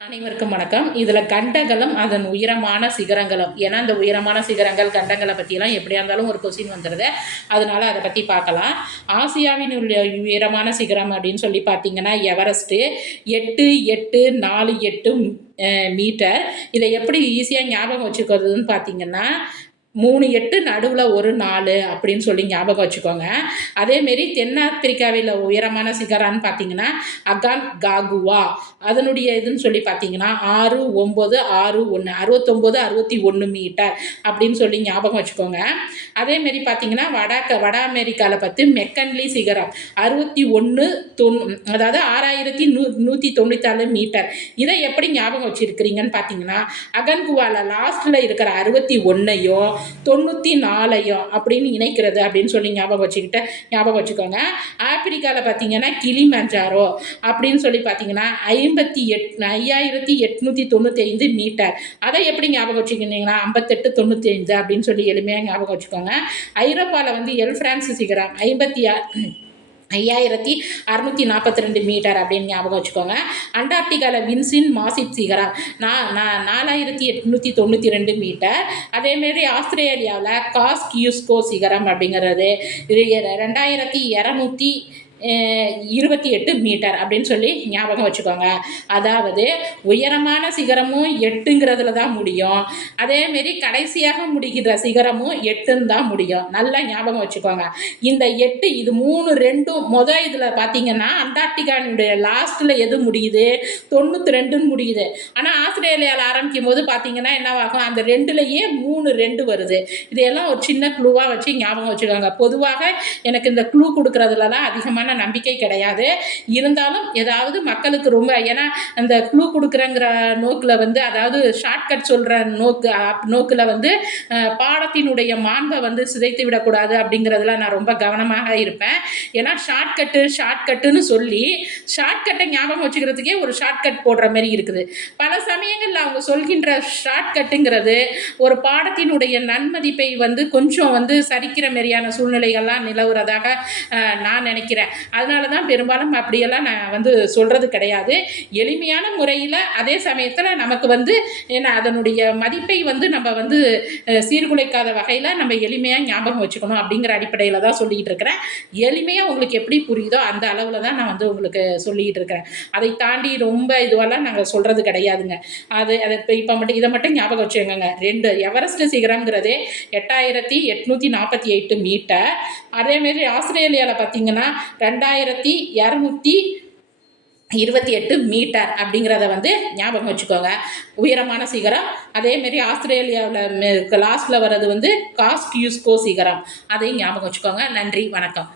அனைவருக்கும் வணக்கம். இதில் கண்டங்களும் அதன் உயரமான சிகரங்களும், ஏன்னா இந்த உயரமான சிகரங்கள் கண்டங்களை பற்றியெல்லாம் எப்படியா இருந்தாலும் ஒரு கொஸ்டின் வந்துடுது. அதனால அதை பற்றி பார்க்கலாம். ஆசியாவின் உள்ள உயரமான சிகரம் அப்படின்னு சொல்லி பார்த்தீங்கன்னா எவரெஸ்ட்டு 8.848 மீட்டர். இதை எப்படி ஈஸியாக ஞாபகம் வச்சுக்கிறதுன்னு பார்த்தீங்கன்னா 3 8 நடுவில் ஒரு 4 அப்படின்னு சொல்லி ஞாபகம் வச்சுக்கோங்க. அதேமாரி தென்னாப்பிரிக்காவில் உயரமான சிகரான்னு பார்த்தீங்கன்னா அகான்காகுவா, அதனுடைய இதுன்னு சொல்லி பார்த்தீங்கன்னா 6.961 69-61 மீட்டர் அப்படின்னு சொல்லி ஞாபகம் வச்சுக்கோங்க. அதேமாரி பார்த்தீங்கன்னா வட அமெரிக்காவில் பார்த்து மெக்கன்லி சிகரம் 61 அதாவது 6194 மீட்டர். இதை எப்படி ஞாபகம் வச்சுருக்கிறீங்கன்னு பார்த்தீங்கன்னா அகன்குவாவில் லாஸ்ட்டில் இருக்கிற 61ஐயும் 94 அப்படின்னு இணைக்கிறது அப்படின்னு சொல்லி ஞாபகம் வச்சுக்கோங்க. ஆப்பிரிக்காவில் பார்த்தீங்கன்னா கிளிமஞ்சாரோ அப்படின்னு சொல்லி பார்த்தீங்கன்னா 5895 மீட்டர். அதை எப்படி ஞாபகம் வச்சுக்கிட்டீங்கன்னா 5895 அப்படின்னு சொல்லி எளிமையாக ஞாபகம் வச்சுக்கோங்க. ஐரோப்பாவில் வந்து எல்ஃப்ரான்ஸ் சிகரம் 5642 மீட்டர் அப்படின்னு ஞாபகம் வச்சுக்கோங்க. அண்டார்டிகாவில் வின்சின் மாசிப் சிகரம் 4892 மீட்டர். அதேமாரி ஆஸ்திரேலியாவில் காஸ்கியூஸ்கோ சிகரம் அப்படிங்கிறது 2228 மீட்டர் அப்படின்னு சொல்லி ஞாபகம் வச்சுக்கோங்க. அதாவது உயரமான சிகரமும் 8ங்கிறதுல தான் முடியும், அதேமாரி கடைசியாக முடிக்கிற சிகரமும் 8ன்னு தான் முடியும். நல்லா ஞாபகம் வச்சுக்கோங்க. இந்த 8 இது 3 2 இதில் பார்த்தீங்கன்னா அண்டார்டிகானுடைய லாஸ்ட்டில் எது முடியுது 92ன்னு முடியுது. ஆனால் ஆஸ்திரேலியாவில் ஆரம்பிக்கும் போது பார்த்தீங்கன்னா என்னவாகும், அந்த 2லயே 3 2 வருது. இதையெல்லாம் ஒரு சின்ன க்ளூவாக வச்சு ஞாபகம் வச்சுக்கோங்க. பொதுவாக எனக்கு இந்த க்ளூ கொடுக்குறதுலலாம் அதிகமான நம்பிக்கை கிடையாது. இருந்தாலும் ஏதாவது மக்களுக்கு ரொம்ப, ஏன்னா அந்த க்ளூ கொடுக்குறங்கிற நோக்கில் வந்து, அதாவது ஷார்ட்கட் சொல்கிற நோக்கில் வந்து பாடத்தினுடைய மாண்பை வந்து சிதைத்து விடக்கூடாது அப்படிங்கிறதுல நான் ரொம்ப கவனமாக இருப்பேன். ஏன்னா ஷார்ட்கட்டுன்னு சொல்லி ஷார்ட்கட்டை ஞாபகம் வச்சுக்கிறதுக்கே ஒரு ஷார்ட்கட் போடுற மாதிரி இருக்குது. பல சமயங்களில் அவங்க சொல்கின்ற ஷார்ட்கட்டுங்கிறது ஒரு பாடத்தினுடைய நன்மதிப்பை வந்து கொஞ்சம் வந்து சரிக்கிற மாதிரியான சூழ்நிலைகள்லாம் நிலவுறதாக நான் நினைக்கிறேன். அதனால தான் பெரும்பாலும் அப்படியெல்லாம் நான் வந்து சொல்கிறது கிடையாது. எளிமையான முறையில், அதே சமயத்தில் நமக்கு வந்து என்ன அதனுடைய மதிப்பை வந்து நம்ம வந்து சீர்குலைக்காத வகையில் நம்ம எளிமையாக ஞாபகம் வச்சுக்கணும் அப்படிங்கிற அடிப்படையில் தான் சொல்லிகிட்டு இருக்கிறேன். எளிமையாக உங்களுக்கு எப்படி புரியுதோ அந்த அளவில் தான் நான் வந்து உங்களுக்கு சொல்லிகிட்டு இருக்கிறேன். அதை தாண்டி ரொம்ப இதுவெல்லாம் நாங்கள் சொல்கிறது கிடையாதுங்க. அதை இப்போ மட்டும் இதை மட்டும் ஞாபகம் வச்சுக்கோங்க. 2 எவரெஸ்ட் சிகரம்ங்கிறது 8848 மீட்டர். அதேமாரி ஆஸ்திரேலியாவில் பார்த்தீங்கன்னா 2228 மீட்டர் அப்படிங்கிறத வந்து ஞாபகம் வச்சுக்கோங்க. உயரமான சிகரம். அதேமாரி ஆஸ்திரேலியாவில் லாஸ்ட்டில் வர்றது வந்து காஸ்கியூஸ்கோ சிகரம். அதையும் ஞாபகம் வச்சுக்கோங்க. நன்றி, வணக்கம்.